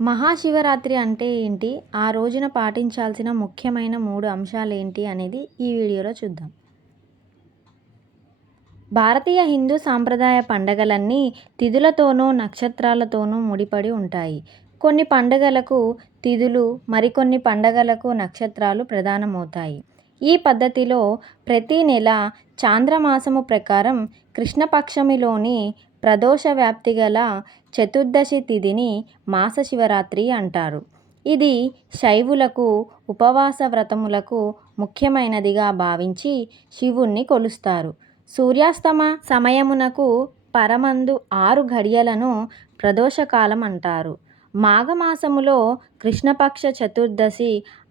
మహాశివరాత్రి అంటే ఏంటి? ఆ రోజున పాటించాల్సిన ముఖ్యమైన 3 అంశాలేంటి అనేది ఈ వీడియోలో చూద్దాం. భారతీయ హిందూ సాంప్రదాయ పండగలన్నీ తిథులతోనూ, నక్షత్రాలతోనూ ముడిపడి ఉంటాయి. కొన్ని పండుగలకు తిథులు, మరికొన్ని పండగలకు నక్షత్రాలు ప్రధానమవుతాయి. ఈ పద్ధతిలో ప్రతి నెల చాంద్రమాసము ప్రకారం కృష్ణపక్షమిలోని ప్రదోష వ్యాప్తి గల చతుర్దశి తిథిని మాసశివరాత్రి అంటారు. ఇది శైవులకు ఉపవాస వ్రతములకు ముఖ్యమైనదిగా భావించి శివుణ్ణి కొలుస్తారు. సూర్యాస్తమ సమయమునకు పరమందు 6 ఘడియలను ప్రదోషకాలం అంటారు. మాఘమాసములో కృష్ణపక్ష చతుర్దశి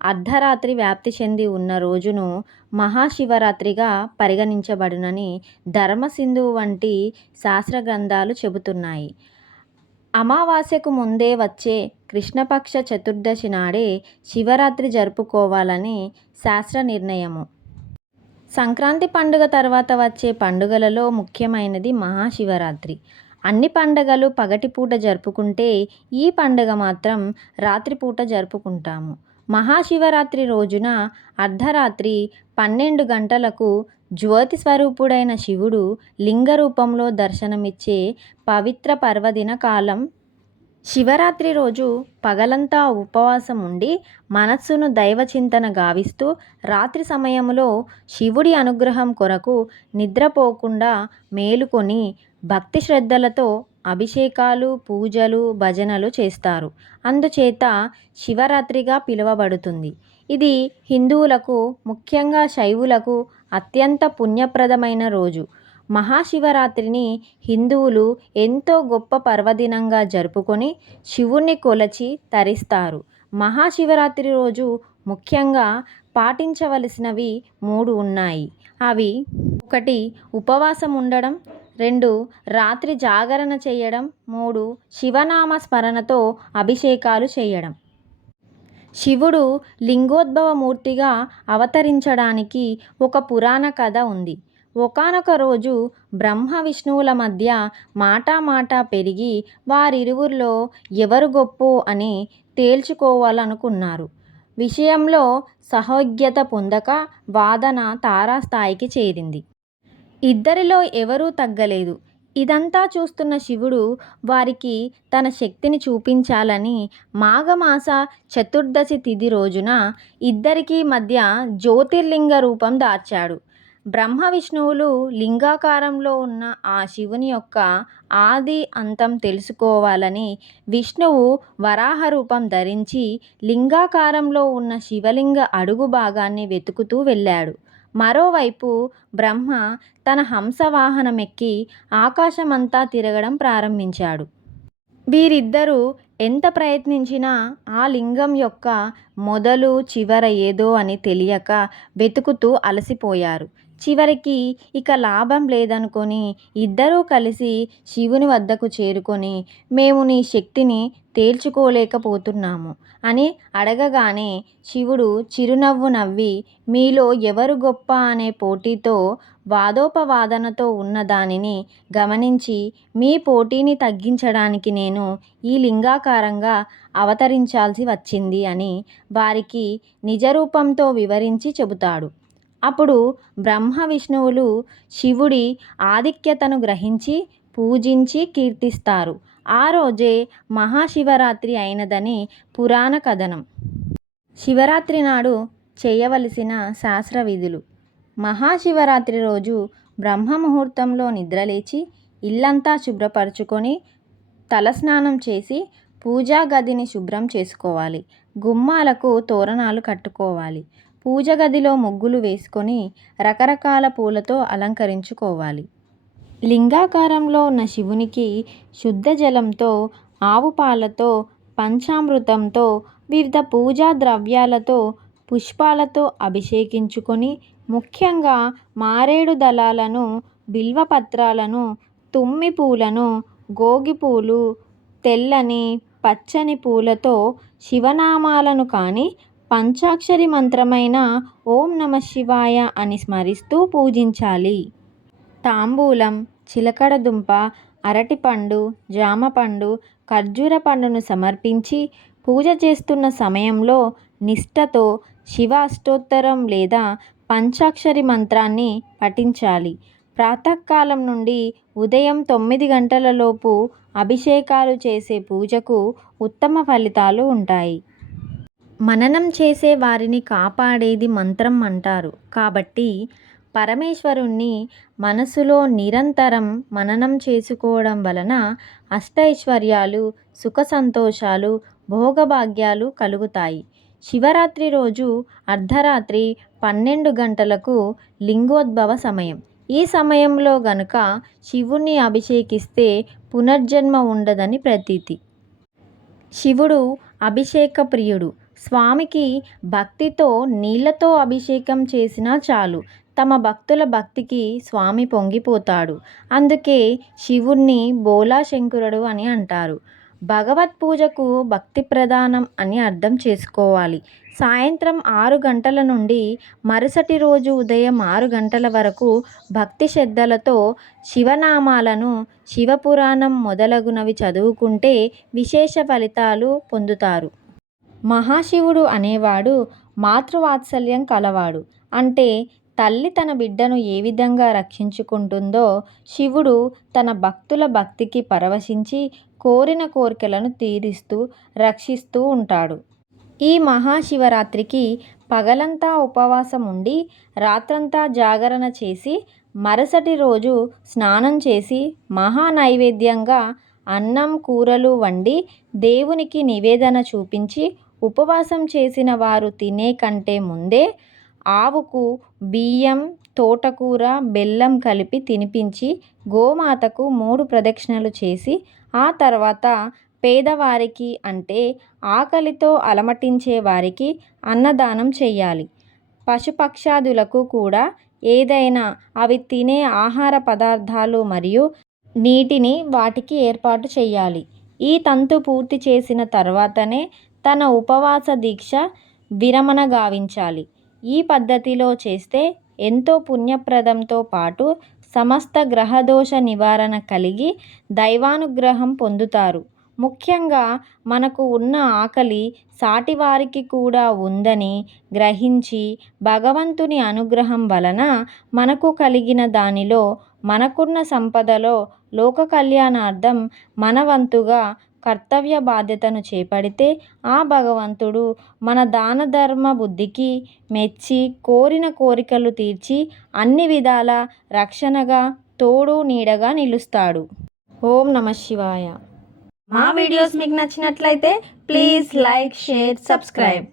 అర్ధరాత్రి వ్యాప్తి చెంది ఉన్న రోజును మహాశివరాత్రిగా పరిగణించబడునని ధర్మసింధువు వంటి శాస్త్రగ్రంథాలు చెబుతున్నాయి. అమావాస్యకు ముందే వచ్చే కృష్ణపక్ష చతుర్దశి నాడే శివరాత్రి జరుపుకోవాలని శాస్త్ర నిర్ణయము. సంక్రాంతి పండుగ తర్వాత వచ్చే పండుగలలో ముఖ్యమైనది మహాశివరాత్రి. అన్ని పండుగలు పగటిపూట జరుపుకుంటే ఈ పండుగ మాత్రం రాత్రిపూట జరుపుకుంటాము. మహాశివరాత్రి రోజున అర్ధరాత్రి 12 గంటలకు జ్యోతి స్వరూపుడైన శివుడు లింగ రూపంలో దర్శనమిచ్చే పవిత్ర పర్వదిన కాలం. శివరాత్రి రోజు పగలంతా ఉపవాసం ఉండి మనస్సును దైవచింతన గావిస్తూ రాత్రి సమయంలో శివుడి అనుగ్రహం కొరకు నిద్రపోకుండా మేలుకొని భక్తి శ్రద్ధలతో అభిషేకాలు, పూజలు, భజనలు చేస్తారు. అందుచేత శివరాత్రిగా పిలువబడుతుంది. ఇది హిందువులకు, ముఖ్యంగా శైవులకు అత్యంత పుణ్యప్రదమైన రోజు. మహాశివరాత్రిని హిందువులు ఎంతో గొప్ప పర్వదినంగా జరుపుకొని శివుణ్ణి కొలచి తరిస్తారు. మహాశివరాత్రి రోజు ముఖ్యంగా పాటించవలసినవి 3 ఉన్నాయి. అవి: 1. ఉపవాసం ఉండడం. 2. రాత్రి జాగరణ చేయడం. 3. శివనామ స్మరణతో అభిషేకాలు చేయడం. శివుడు లింగోద్భవ మూర్తిగా అవతరించడానికి ఒక పురాణ కథ ఉంది. ఒకానొక రోజు బ్రహ్మ విష్ణువుల మధ్య మాటామాటా పెరిగి వారిరువురిలో ఎవరు గొప్పో అని తేల్చుకోవాలనుకున్నారు. విషయంలో సహోద్యత పొందక వాదన తారాస్థాయికి చేరింది. ఇద్దరిలో ఎవరూ తగ్గలేదు. ఇదంతా చూస్తున్న శివుడు వారికి తన శక్తిని చూపించాలని మాఘమాస చతుర్దశి తిథి రోజున ఇద్దరికీ మధ్య జ్యోతిర్లింగ రూపం దాల్చాడు. బ్రహ్మ విష్ణువులు లింగాకారంలో ఉన్న ఆ శివుని యొక్క ఆది అంతం తెలుసుకోవాలని విష్ణువు వరాహ రూపం ధరించి లింగాకారంలో ఉన్న శివలింగ అడుగు భాగాన్ని వెతుకుతూ వెళ్ళాడు. మరోవైపు బ్రహ్మ తన హంసవాహనమెక్కి ఆకాశమంతా తిరగడం ప్రారంభించాడు. వీరిద్దరూ ఎంత ప్రయత్నించినా ఆ లింగం యొక్క మొదలు చివర ఏదో అని తెలియక వెతుకుతూ అలసిపోయారు. చివరికి ఇక లాభం లేదనుకొని ఇద్దరూ కలిసి శివుని వద్దకు చేరుకొని, మేము నీ శక్తిని తేల్చుకోలేకపోతున్నాము అని అడగగానే శివుడు చిరునవ్వు నవ్వి, మీలో ఎవరు గొప్ప అనే పోటీతో, వాదోపవాదనతో ఉన్న దానిని గమనించి మీ పోటీని తగ్గించడానికి నేను ఈ లింగాకారంగా అవతరించాల్సి వచ్చింది అని వారికి నిజరూపంతో వివరించి చెబుతాడు. అప్పుడు బ్రహ్మ విష్ణువులు శివుడి ఆధిక్యతను గ్రహించి పూజించి కీర్తిస్తారు. ఆ రోజే మహాశివరాత్రి అయినదని పురాణ కథనం. శివరాత్రి నాడు చేయవలసిన శాస్త్ర విధులు. మహాశివరాత్రి రోజు బ్రహ్మముహూర్తంలో నిద్రలేచి ఇల్లంతా శుభ్రపరచుకొని తలస్నానం చేసి పూజా గదిని శుభ్రం చేసుకోవాలి. గుమ్మాలకు తోరణాలు కట్టుకోవాలి. పూజ గదిలో ముగ్గులు వేసుకొని రకరకాల పూలతో అలంకరించుకోవాలి. లింగాకారంలో ఉన్న శివునికి శుద్ధ జలంతో, ఆవు పాలతో, పంచామృతంతో, వివిధ పూజా ద్రవ్యాలతో, పుష్పాలతో అభిషేకించుకొని ముఖ్యంగా మారేడు దళాలను, బిల్వపత్రాలను, తుమ్మి పూలను, గోగిపూలు, తెల్లని, పచ్చని పూలతో శివనామాలను కానీ పంచాక్షరి మంత్రమైన ఓం నమఃశివాయ అని స్మరిస్తూ పూజించాలి. తాంబూలం, చిలకడ దుంప, అరటిపండు, జామపండు, ఖర్జూర పండును సమర్పించి పూజ చేస్తున్న సమయంలో నిష్ఠతో శివ అష్టోత్తరం లేదా పంచాక్షరి మంత్రాన్ని పఠించాలి. ప్రాతకాలం నుండి ఉదయం 9 గంటలలోపు అభిషేకాలు చేసే పూజకు ఉత్తమ ఫలితాలు ఉంటాయి. మననం చేసే వారిని కాపాడేది మంత్రం అంటారు కాబట్టి పరమేశ్వరుణ్ణి మనసులో నిరంతరం మననం చేసుకోవడం వలన అష్టైశ్వర్యాలు, సుఖ సంతోషాలు, భోగభాగ్యాలు కలుగుతాయి. శివరాత్రి రోజు అర్ధరాత్రి 12 గంటలకు లింగోద్భవ సమయం. ఈ సమయంలో గనుక శివుణ్ణి అభిషేకిస్తే పునర్జన్మ ఉండదని ప్రతీతి. శివుడు అభిషేక ప్రియుడు. స్వామికి భక్తితో నీళ్లతో అభిషేకం చేసినా చాలు తమ భక్తుల భక్తికి స్వామి పొంగిపోతాడు. అందుకే శివుణ్ణి బోలా శంకరుడు అని అంటారు. భగవత్ పూజకు భక్తి ప్రధానం అని అర్థం చేసుకోవాలి. సాయంత్రం 6 గంటల నుండి మరుసటి రోజు ఉదయం 6 గంటల వరకు భక్తి శ్రద్ధలతో శివనామాలను, శివపురాణం మొదలగునవి చదువుకుంటే విశేష ఫలితాలు పొందుతారు. మహాశివుడు అనేవాడు మాతృవాత్సల్యం కలవాడు. అంటే తల్లి తన బిడ్డను ఏ విధంగా రక్షించుకుంటుందో శివుడు తన భక్తుల భక్తికి పరవశించి కోరిన కోరికలను తీరుస్తూ రక్షిస్తూ ఉంటాడు. ఈ మహాశివరాత్రికి పగలంతా ఉపవాసం ఉండి రాత్రంతా జాగరణ చేసి మరుసటి రోజు స్నానం చేసి మహా నైవేద్యంగా అన్నం కూరలు వండి దేవునికి నివేదన చూపించి ఉపవాసం చేసిన వారు తినే కంటే ముందే ఆవుకు బియ్యం, తోటకూర, బెల్లం కలిపి తినిపించి గోమాతకు 3 ప్రదక్షిణలు చేసి ఆ తర్వాత పేదవారికి అంటే ఆకలితో అలమటించే వారికి అన్నదానం చేయాలి. పశుపక్షాదులకు కూడా ఏదైనా అవి తినే ఆహార పదార్థాలు మరియు నీటిని వాటికి ఏర్పాటు చేయాలి. ఈ తంతు పూర్తి చేసిన తర్వాతనే తన ఉపవాస దీక్ష విరమణ గావించాలి. ఈ పద్ధతిలో చేస్తే ఎంతో పుణ్యప్రదంతో పాటు సమస్త గ్రహదోష నివారణ కలిగి దైవానుగ్రహం పొందుతారు. ముఖ్యంగా మనకు ఉన్న ఆకలి సాటివారికి కూడా ఉందని గ్రహించి భగవంతుని అనుగ్రహం వలన మనకు కలిగిన దానిలో, మనకున్న సంపదలో లోక కళ్యాణార్థం మన వంతుగా కర్తవ్య బాధ్యతను చేపడితే ఆ భగవంతుడు మన దాన ధర్మ బుద్ధికి మెచ్చి కోరిన కోరికలు తీర్చి అన్ని విధాల రక్షణగా తోడు నీడగా నిలుస్తాడు. ఓం నమః శివాయ. మా వీడియోస్ మీకు నచ్చినట్లయితే ప్లీజ్ లైక్, షేర్, సబ్స్క్రైబ్.